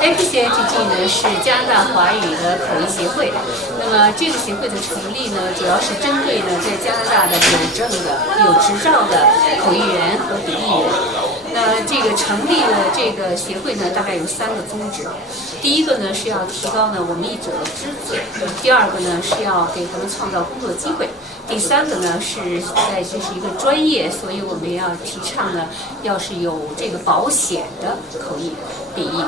APCITG 呢是加拿大华语的口译协会，那么这个协会的成立呢，主要是针对呢在加拿大的有证的、有执照的口译员和笔译员。那这个成立的这个协会呢，大概有3个宗旨。第一个呢是要提高呢我们译者的知识，第二个呢是要给他们创造工作机会，第3个呢是这是一个专业，所以我们要提倡呢，要是有这个保险的口译、笔译。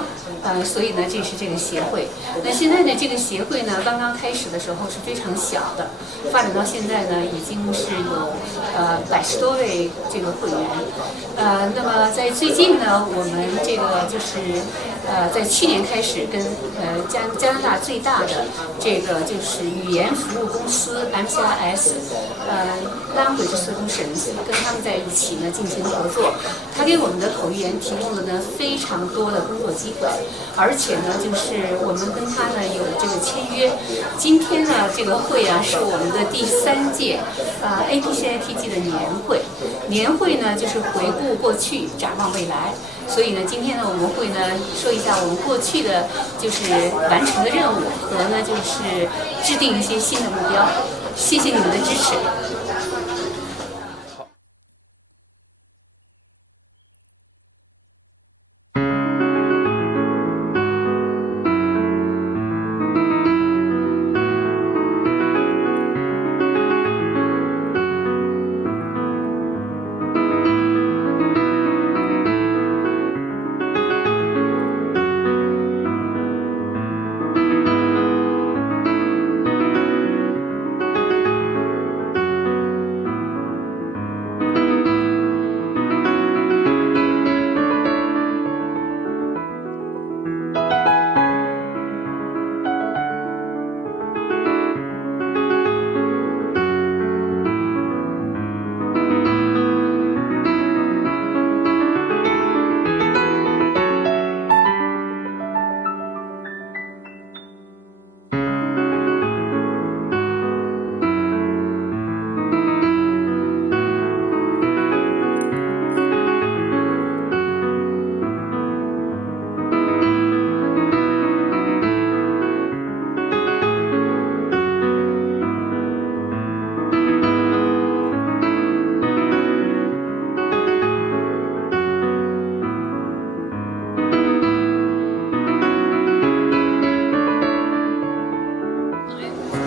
所以呢，这是这个协会。那现在呢，这个协会呢，刚刚开始的时候是非常小的，发展到现在呢，已经是有100多位这个会员。那么在最近呢，我们这个就是在去年开始跟加拿大最大的这个就是语言服务公司 APCITG Language Solutions 跟他们在一起呢进行合作，他给我们的口译员提供了呢非常多的工作机会。而且呢，就是我们跟他呢有这个签约。今天呢，这个会啊是我们的第3届APCITG 的年会。年会呢就是回顾过去，展望未来。所以呢，今天呢我们会呢说一下我们过去的就是完成的任务和呢就是制定一些新的目标。谢谢你们的支持。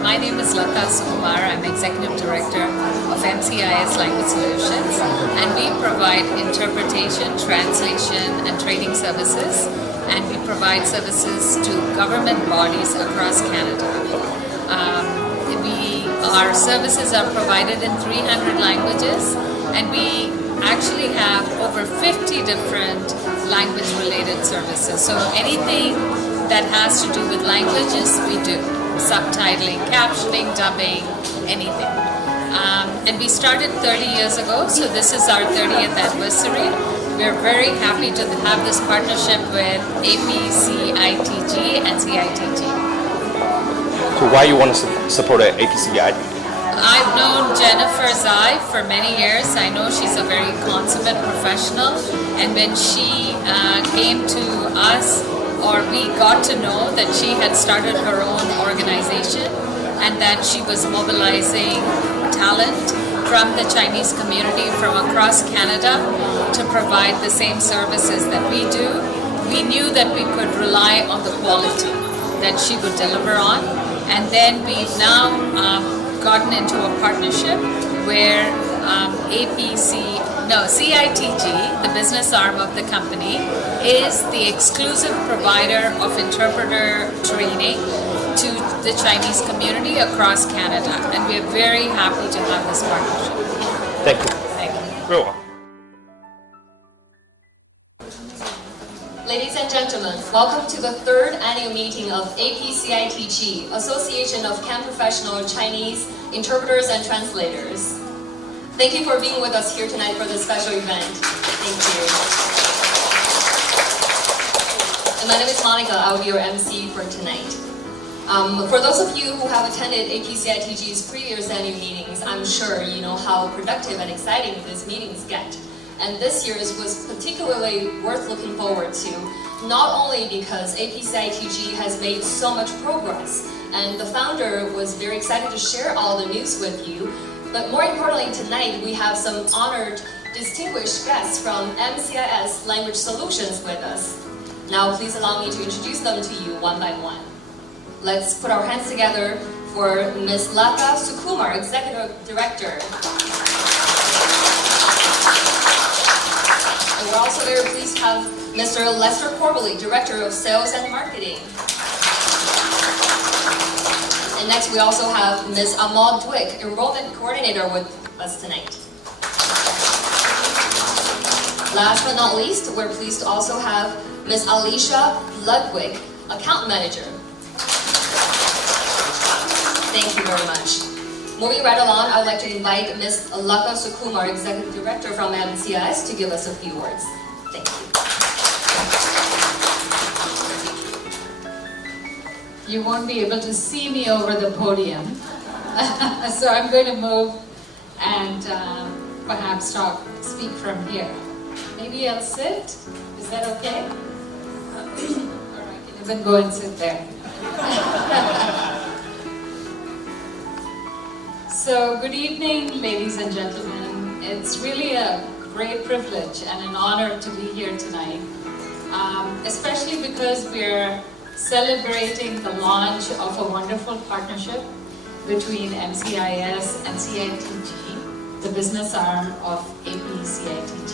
My name is Lata Sukumar. I'm Executive Director of MCIS Language Solutions, and we provide interpretation, translation, and training services, and we provide services to government bodies across Canada. Our services are provided in 300 languages, and we actually have over 50 different language-related services. So anything that has to do with languages, we do. Subtitling, captioning, dubbing, anything. And we started 30 years ago, so this is our 30th anniversary. We're very happy to have this partnership with APCITG and CITG. So why you want to support APCITG? I've known Jennifer Zai for many years. I know she's a very consummate professional, and when she came to us, or we got to know that she had started her own organization and that she was mobilizing talent from the Chinese community from across Canada to provide the same services that we do. We knew that we could rely on the quality that she would deliver on, and then we've now gotten into a partnership where CITG, the business arm of the company, is the exclusive provider of interpreter training to the Chinese community across Canada, and we are very happy to have this partnership. Thank you. Thank you. Very well. Ladies and gentlemen, welcome to the 3rd annual meeting of APCITG, Association of Can Professional Chinese Interpreters and Translators. Thank you for being with us here tonight for this special event. Thank you. And my name is Monica. I will be your MC for tonight. For those of you who have attended APCITG's previous annual meetings, I'm sure you know how productive and exciting these meetings get. And this year's was particularly worth looking forward to, not only because APCITG has made so much progress, and the founder was very excited to share all the news with you, but more importantly tonight we have some honored, distinguished guests from MCIS Language Solutions with us. Now please allow me to introduce them to you one by one. Let's put our hands together for Ms. Laka Sukumar, Executive Director. And we're also very pleased to have Mr. Lester Corbally, Director of Sales and Marketing. And next we also have Ms. Amal Dwick, Enrollment Coordinator with us tonight. Last but not least, we're pleased to also have Ms. Alicia Ludwig, Account Manager. Thank you very much. Moving right along, I would like to invite Ms. Laka Sukumar, Executive Director from MCIS, to give us a few words. Thank you. You won't be able to see me over the podium, so I'm going to move and perhaps speak from here. Maybe I'll sit. Is that okay? Or I can even go and sit there. So, good evening, ladies and gentlemen. It's really a great privilege and an honor to be here tonight, especially because we're celebrating the launch of a wonderful partnership between MCIS and CITG, the business arm of APCITG.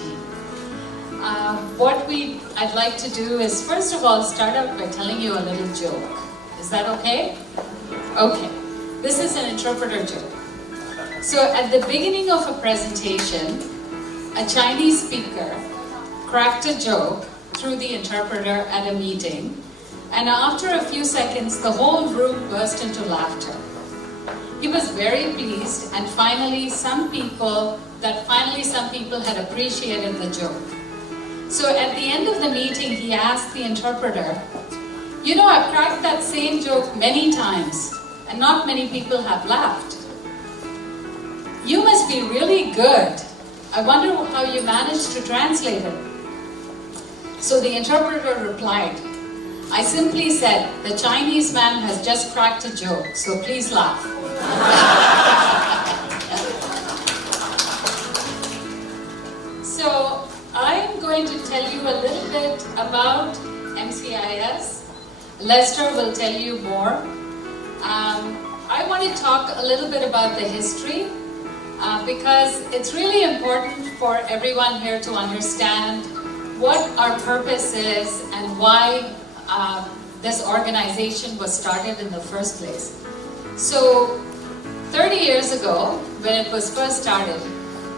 What I'd like to do is, first of all, start out by telling you a little joke. Is that okay? Okay. This is an interpreter joke. So at the beginning of a presentation, a Chinese speaker cracked a joke through the interpreter at a meeting, and after a few seconds, the whole room burst into laughter. He was very pleased, and finally some people had appreciated the joke. So at the end of the meeting, he asked the interpreter, "You know, I've cracked that same joke many times, and not many people have laughed. You must be really good. I wonder how you managed to translate it." So the interpreter replied, "I simply said, the Chinese man has just cracked a joke, so please laugh." So I'm going to tell you a little bit about MCIS. Lester will tell you more. I want to talk a little bit about the history because it's really important for everyone here to understand what our purpose is and why this organization was started in the first place. So 30 years ago, when it was first started,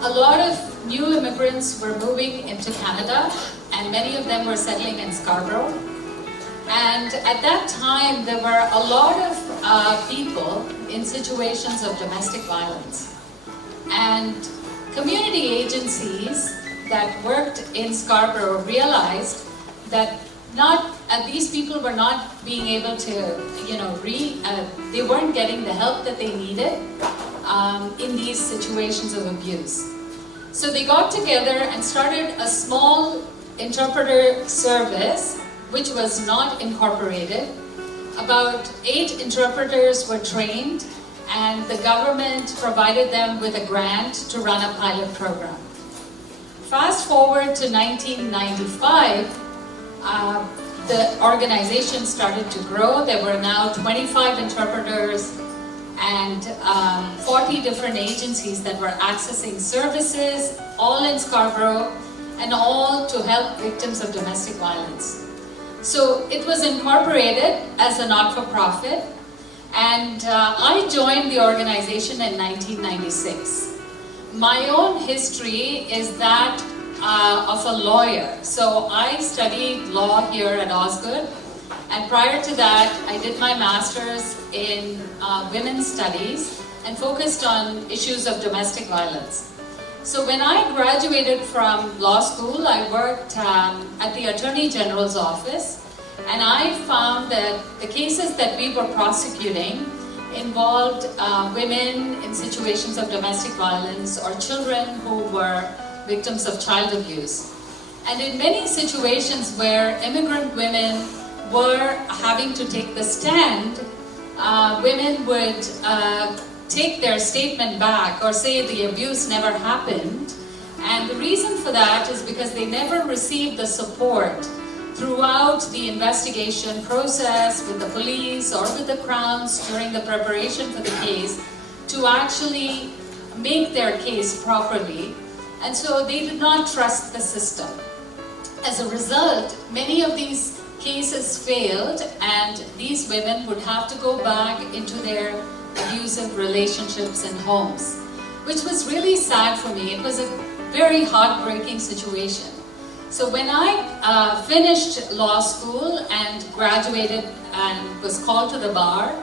a lot of new immigrants were moving into Canada, and many of them were settling in Scarborough. And at that time, there were a lot of people in situations of domestic violence. And community agencies that worked in Scarborough realized that these people were not being able to, they weren't getting the help that they needed in these situations of abuse. So they got together and started a small interpreter service, which was not incorporated. About 8 interpreters were trained, and the government provided them with a grant to run a pilot program. Fast forward to 1995, the organization started to grow. There were now 25 interpreters and 40 different agencies that were accessing services, all in Scarborough, and all to help victims of domestic violence. So it was incorporated as a not-for-profit, and I joined the organization in 1996. My own history is that of a lawyer. So I studied law here at Osgoode, and prior to that I did my master's in women's studies and focused on issues of domestic violence. So when I graduated from law school, I worked at the Attorney General's office, and I found that the cases that we were prosecuting involved women in situations of domestic violence or children who were victims of child abuse. And in many situations where immigrant women were having to take the stand, women would take their statement back or say the abuse never happened. And the reason for that is because they never received the support throughout the investigation process with the police or with the Crowns during the preparation for the case to actually make their case properly. And so they did not trust the system. As a result, many of these cases failed, and these women would have to go back into their abusive relationships and homes, which was really sad for me. It was a very heartbreaking situation. So when I finished law school and graduated and was called to the bar,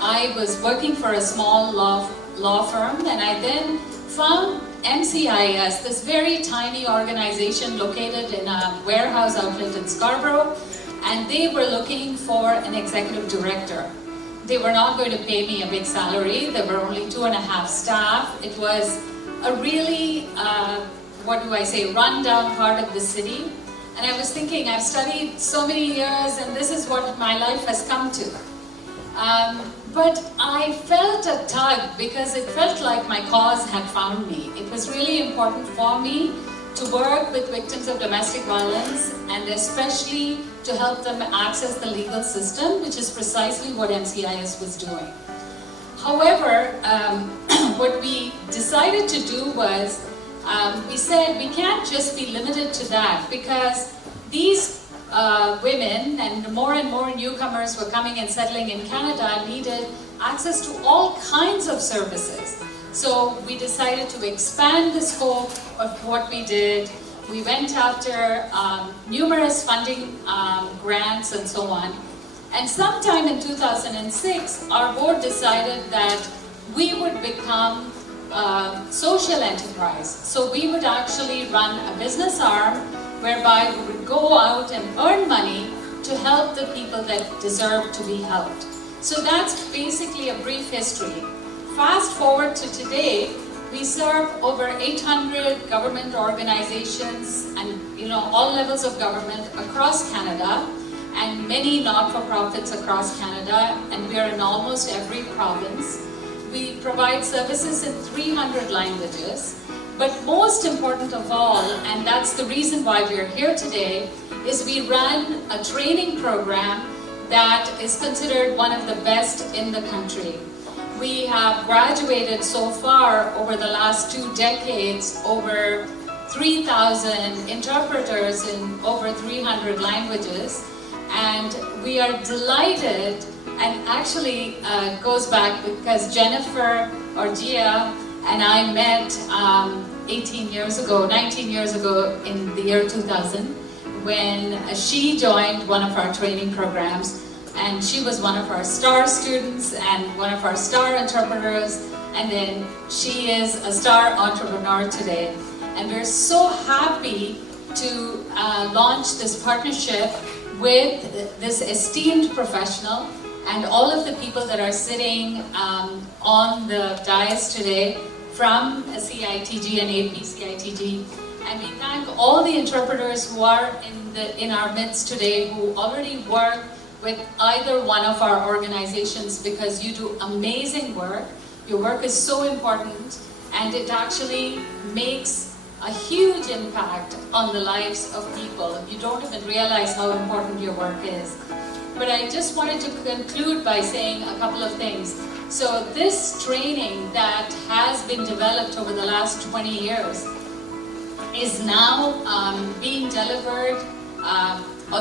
I was working for a small law firm, and I then found MCIS, this very tiny organization located in a warehouse outlet in Scarborough, and they were looking for an executive director. They were not going to pay me a big salary. There were only 2.5 staff. It was a really, run-down part of the city. And I was thinking, I've studied so many years and this is what my life has come to. But I felt a tug because it felt like my cause had found me. It was really important for me to work with victims of domestic violence and especially to help them access the legal system, which is precisely what MCIS was doing. However, what we decided to do was, we said we can't just be limited to that, because these women and more newcomers were coming and settling in Canada needed access to all kinds of services. So we decided to expand the scope of what we did. We went after numerous funding grants and so on. And sometime in 2006, our board decided that we would become a social enterprise. So we would actually run a business arm whereby we would go out and earn money to help the people that deserve to be helped. So that's basically a brief history. Fast forward to today, we serve over 800 government organizations and all levels of government across Canada, and many not-for-profits across Canada, and we are in almost every province. We provide services in 300 languages. But most important of all, and that's the reason why we're here today, is we run a training program that is considered one of the best in the country. We have graduated so far over the last 2 decades over 3,000 interpreters in over 300 languages, and we are delighted, and actually goes back because Jennifer or Gia and I met 19 years ago in the year 2000 when she joined one of our training programs, and she was one of our star students and one of our star interpreters, and then she is a star entrepreneur today. And we're so happy to launch this partnership with this esteemed professional and all of the people that are sitting on the dais today from CITG and APCITG. And we thank all the interpreters who are in our midst today who already work with either one of our organizations, because you do amazing work. Your work is so important, and it actually makes a huge impact on the lives of people. You don't even realize how important your work is. But I just wanted to conclude by saying a couple of things. So this training that has been developed over the last 20 years is now being delivered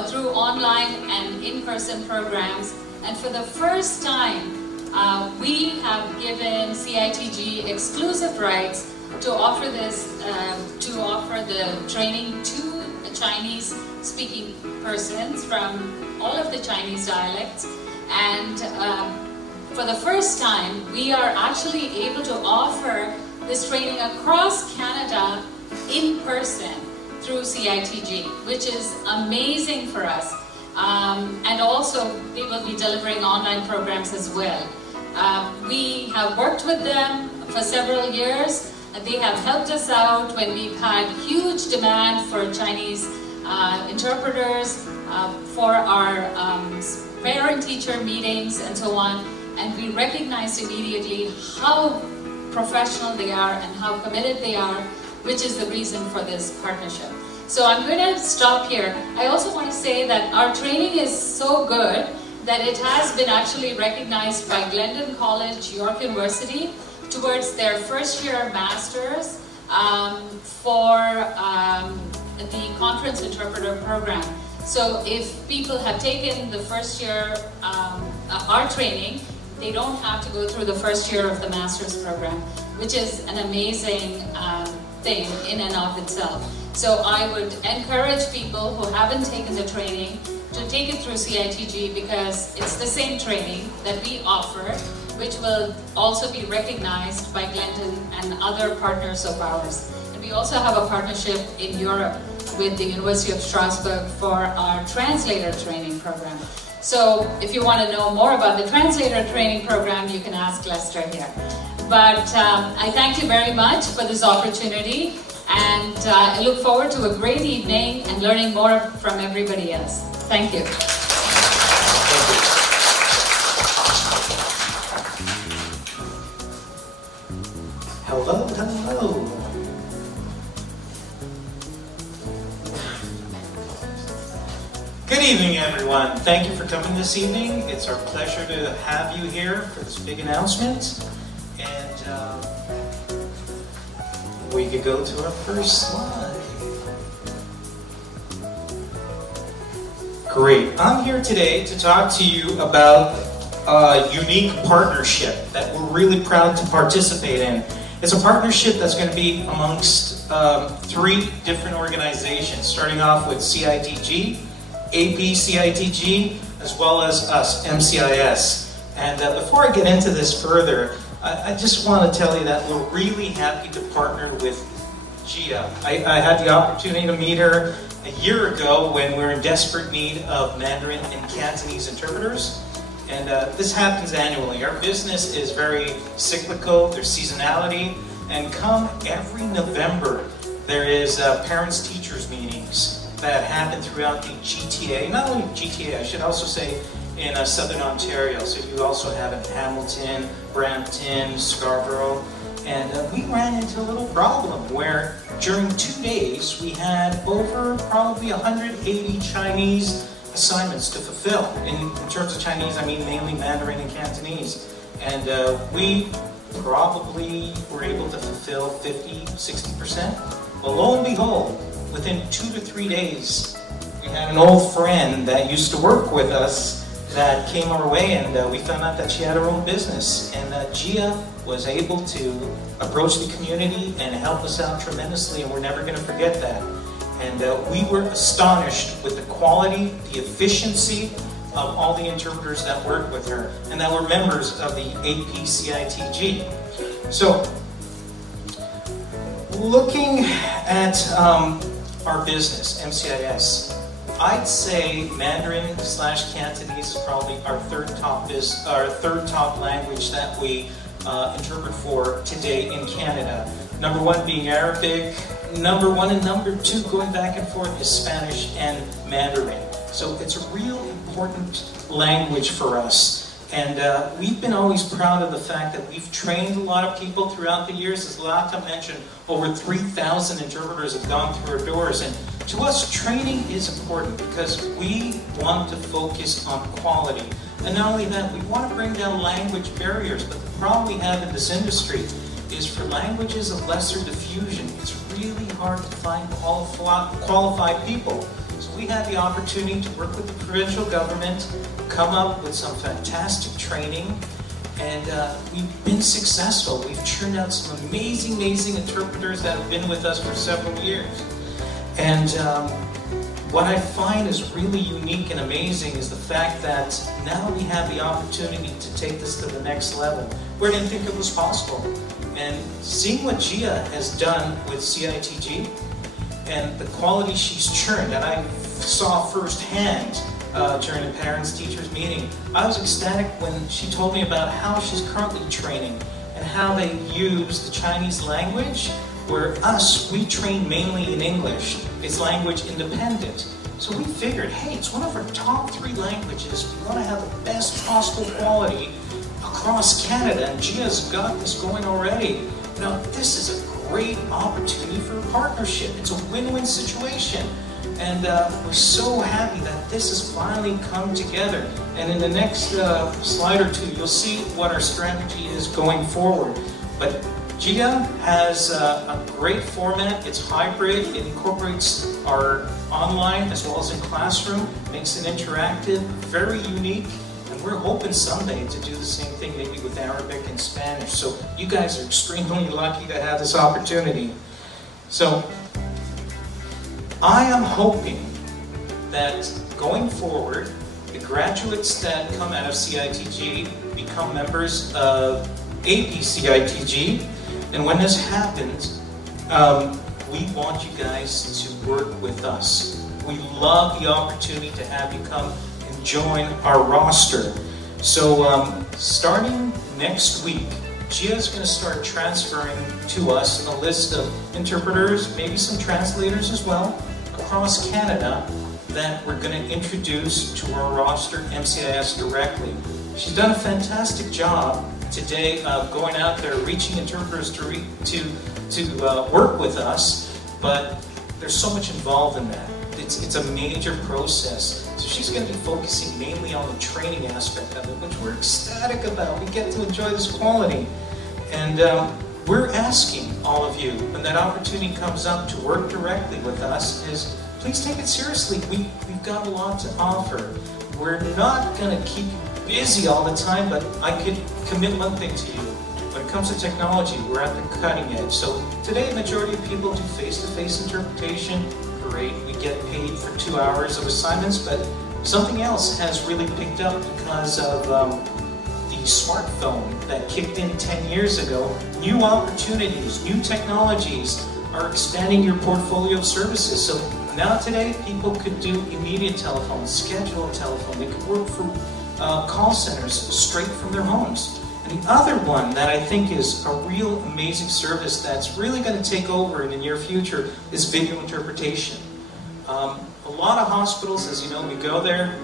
through online and in-person programs. And for the first time, we have given CITG exclusive rights to offer this, to offer the training to Chinese-speaking persons from all of the Chinese dialects. And for the first time, we are actually able to offer this training across Canada in person through CITG, which is amazing for us. And also, we will be delivering online programs as well. We have worked with them for several years, They have helped us out when we've had huge demand for Chinese interpreters for our parent-teacher meetings and so on, and we recognized immediately how professional they are and how committed they are, which is the reason for this partnership. So I'm going to stop here. I also want to say that our training is so good that it has been actually recognized by Glendon College, York University, towards their first year Masters for the conference interpreter program. So if people have taken the first year our training, they don't have to go through the first year of the Masters program, which is an amazing thing in and of itself. So I would encourage people who haven't taken the training to take it through CITG, because it's the same training that we offer, which will also be recognized by Glendon and other partners of ours. And we also have a partnership in Europe with the University of Strasbourg for our translator training program. So if you want to know more about the translator training program, you can ask Lester here. But I thank you very much for this opportunity, and I look forward to a great evening and learning more from everybody else. Thank you. Hello, hello. Good evening, everyone. Thank you for coming this evening. It's our pleasure to have you here for this big announcement. And we could go to our first slide. Great. I'm here today to talk to you about a unique partnership that we're really proud to participate in. It's a partnership that's going to be amongst 3 different organizations, starting off with CITG, APCITG, as well as us, MCIS. And before I get into this further, I just want to tell you that we're really happy to partner with Gia. I had the opportunity to meet her a year ago when we were in desperate need of Mandarin and Cantonese interpreters. And this happens annually. Our business is very cyclical, there's seasonality, and come every November, there is parents-teachers meetings that happen throughout the GTA. Not only GTA, I should also say in Southern Ontario. So you also have it in Hamilton, Brampton, Scarborough. And we ran into a little problem where during 2 days, we had over probably 180 Chinese assignments to fulfill. In terms of Chinese, I mean mainly Mandarin and Cantonese. And we probably were able to fulfill 50–60%. But lo and behold, within 2 to 3 days, we had an old friend that used to work with us that came our way, and we found out that she had her own business. And Gia was able to approach the community and help us out tremendously, and we're never going to forget that. And we were astonished with the quality, the efficiency of all the interpreters that worked with her and that were members of the APCITG. So, looking at our business, MCIS, I'd say Mandarin/Cantonese is probably our third top language that we interpret for today in Canada. Number 1 being Arabic. Number 1 and number 2 going back and forth is Spanish and Mandarin. So it's a real important language for us. And we've been always proud of the fact that we've trained a lot of people throughout the years. As Lata mentioned, over 3,000 interpreters have gone through our doors. And to us, training is important because we want to focus on quality. And not only that, we want to bring down language barriers. But the problem we have in this industry is for languages of lesser diffusion, it's really hard to find qualified people. So we had the opportunity to work with the provincial government, come up with some fantastic training, and we've been successful. We've churned out some amazing interpreters that have been with us for several years. And what I find is really unique and amazing is the fact that now we have the opportunity to take this to the next level. We didn't think it was possible. And seeing what Gia has done with CITG and the quality she's churned, and I saw firsthand during the parents-teachers meeting, I was ecstatic when she told me about how she's currently training and how they use the Chinese language, where we train mainly in English. It's language independent. So we figured, hey, it's one of our top 3 languages. We want to have the best possible quality across Canada, and Gia's got this going already. Now, this is a great opportunity for a partnership. It's a win-win situation. And we're so happy that this has finally come together. And in the next slide or two, you'll see what our strategy is going forward. But Gia has a great format. It's hybrid. It incorporates our online as well as in classroom, makes it interactive, very unique. And we're hoping someday to do the same thing maybe with Arabic and Spanish. So you guys are extremely lucky to have this opportunity. So I am hoping that going forward, the graduates that come out of CITG become members of APCITG. And when this happens, we want you guys to work with us. We love the opportunity to have you come and join our roster. So starting next week, Gia's going to start transferring to us a list of interpreters, maybe some translators as well, across Canada that we're going to introduce to our roster MCIS directly. She's done a fantastic job today of going out there, reaching interpreters to work with us, but there's so much involved in that. It's a major process. So she's going to be focusing mainly on the training aspect of it, which we're ecstatic about. We get to enjoy this quality. And we're asking all of you, when that opportunity comes up to work directly with us, is please take it seriously. We've got a lot to offer. We're not going to keep you busy all the time, but I could commit one thing to you. When it comes to technology, we're at the cutting edge. So today, the majority of people do face-to-face interpretation. Great, we get paid for 2 hours of assignments, but something else has really picked up because of the smartphone that kicked in 10 years ago. New opportunities, new technologies are expanding your portfolio of services. So now today, people could do immediate telephone, scheduled telephone. They could work for call centers straight from their homes. And the other one that I think is a real amazing service that's really going to take over in the near future is video interpretation. A lot of hospitals, as you know, we go there,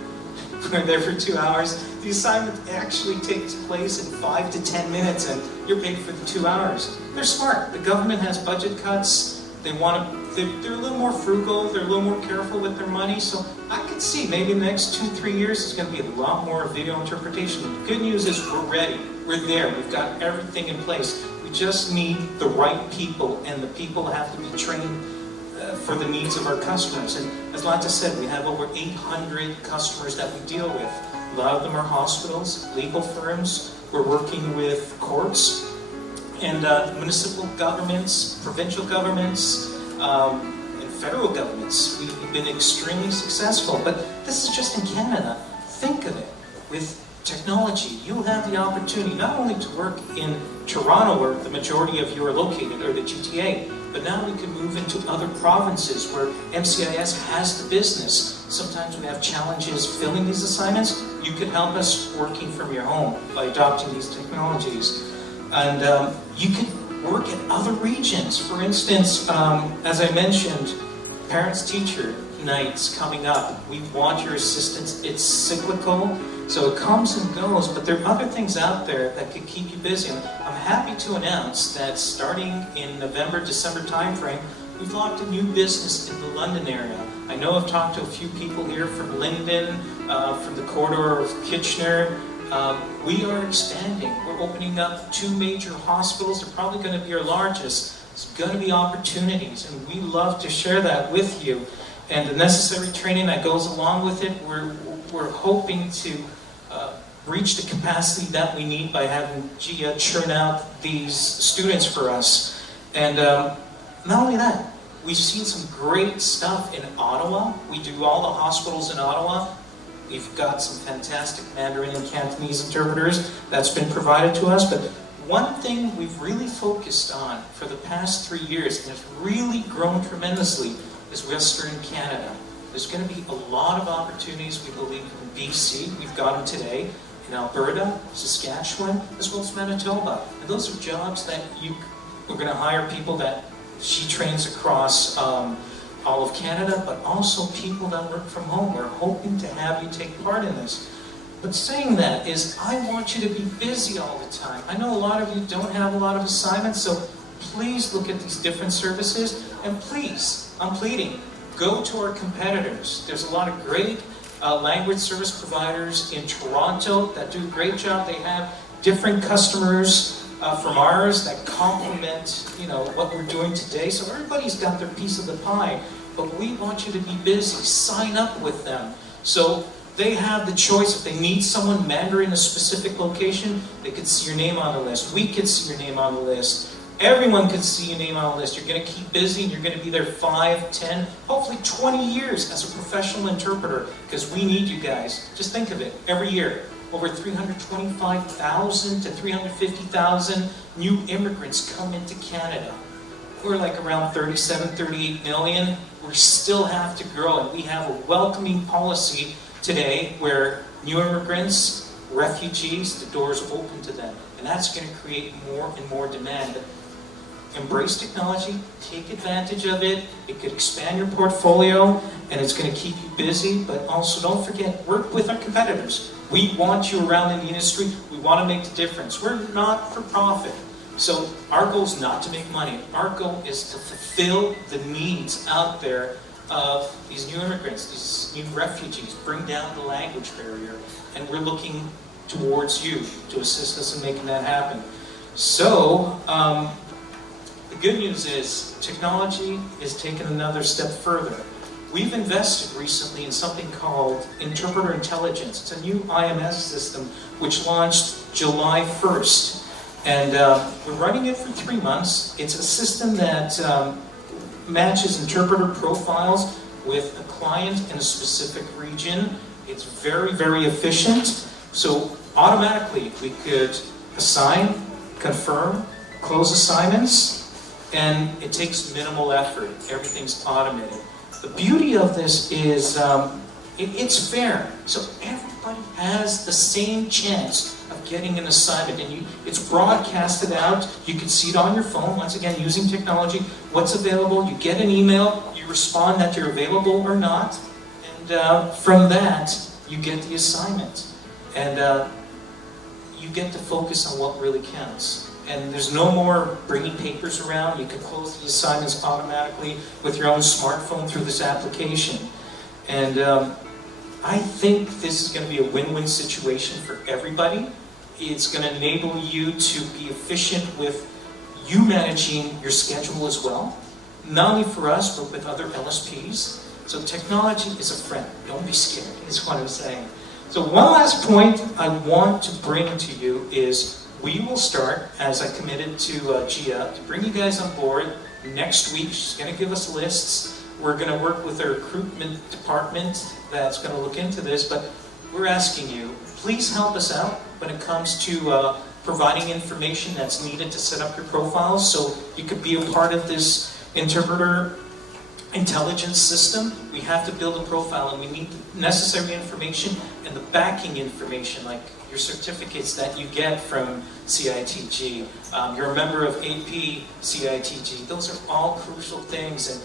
we're there for 2 hours. The assignment actually takes place in 5 to 10 minutes and you're paid for the 2 hours. They're smart. The government has budget cuts. They're a little more frugal. They're a little more careful with their money. So I could see maybe in the next 2-3 years it's going to be a lot more video interpretation. The good news is we're ready. We're there. We've got everything in place. We just need the right people, and the people have to be trained for the needs of our customers. And as Lanta said, we have over 800 customers that we deal with. A lot of them are hospitals, legal firms. We're working with courts and municipal governments, provincial governments, and federal governments. We've been extremely successful, but this is just in Canada. Think of it. With technology, you'll have the opportunity not only to work in Toronto, where the majority of you are located, or the GTA, but now we can move into other provinces where MCIS has the business. Sometimes we have challenges filling these assignments. You could help us working from your home by adopting these technologies. And you could work in other regions. For instance, as I mentioned, parents-teacher nights coming up. We want your assistance. It's cyclical, so it comes and goes, but there are other things out there that could keep you busy. And I'm happy to announce that starting in November, December timeframe, we've locked a new business in the London area. I know I've talked to a few people here from Linden, from the corridor of Kitchener. We are expanding. We're opening up 2 major hospitals. They're probably going to be our largest. There's going to be opportunities, and we love to share that with you. And the necessary training that goes along with it, we're hoping to reach the capacity that we need by having Gia churn out these students for us. And not only that, we've seen some great stuff in Ottawa. We do all the hospitals in Ottawa. We've got some fantastic Mandarin and Cantonese interpreters that's been provided to us. But one thing we've really focused on for the past 3 years, and it's really grown tremendously, is Western Canada. There's going to be a lot of opportunities, we believe, in BC. We've got them today. in Alberta, Saskatchewan, as well as Manitoba. And those are jobs that we're going to hire people that she trains across all of Canada, but also people that work from home. We're hoping to have you take part in this. But saying that is, I want you to be busy all the time. I know a lot of you don't have a lot of assignments, so please look at these different services, and please, I'm pleading, go to our competitors. There's a lot of great language service providers in Toronto that do a great job. They have different customers from ours that complement, what we're doing today. So everybody's got their piece of the pie, but we want you to be busy. Sign up with them. So they have the choice. If they need someone Mandarin in a specific location, they could see your name on the list. We could see your name on the list. Everyone could see your name on the list. You're going to keep busy, and you're going to be there 5, 10, hopefully 20 years as a professional interpreter, because we need you guys. Just think of it. Every year, over 325,000 to 350,000 new immigrants come into Canada. We're like around 37, 38 million. We still have to grow, and we have a welcoming policy today where new immigrants, refugees, the doors open to them. And that's going to create more and more demand. But embrace technology, take advantage of it. It could expand your portfolio, and it's going to keep you busy. But also don't forget, work with our competitors. We want you around in the industry. We want to make the difference. We're not for profit. So our goal is not to make money. Our goal is to fulfill the needs out there of these new immigrants, these new refugees, bring down the language barrier, and we're looking towards you to assist us in making that happen. So, the good news is technology is taking another step further. We've invested recently in something called Interpreter Intelligence. It's a new IMS system which launched July 1st. And we're running it for 3 months. It's a system that matches interpreter profiles with a client in a specific region. It's very, very efficient. So automatically we could assign, confirm, close assignments, and it takes minimal effort. Everything's automated. The beauty of this is it's fair. So everybody has the same chance of getting an assignment, and it's broadcasted out. You can see it on your phone, once again, using technology. What's available? You get an email, you respond that you're available or not, and from that, you get the assignment. And you get to focus on what really counts. And there's no more bringing papers around. You can close the assignments automatically with your own smartphone through this application. And I think this is going to be a win-win situation for everybody. It's going to enable you to be efficient with you managing your schedule as well. Not only for us, but with other LSPs. So technology is a friend. Don't be scared, is what I'm saying. So one last point I want to bring to you is we will start, as I committed to Gia, to bring you guys on board next week. She's going to give us lists. We're going to work with our recruitment department that's going to look into this, but we're asking you, please help us out when it comes to providing information that's needed to set up your profiles so you could be a part of this interpreter intelligence system. We have to build a profile, and we need the necessary information and the backing information, like your certificates that you get from CITG. You're a member of APCITG. Those are all crucial things. And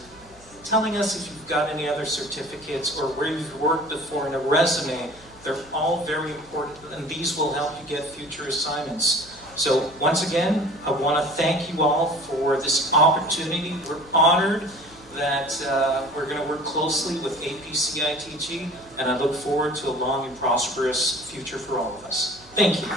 telling us if you've got any other certificates or where you've worked before in a resume, they're all very important, and these will help you get future assignments. So once again, I want to thank you all for this opportunity. We're honored that we're going to work closely with APCITG, and I look forward to a long and prosperous future for all of us. Thank you.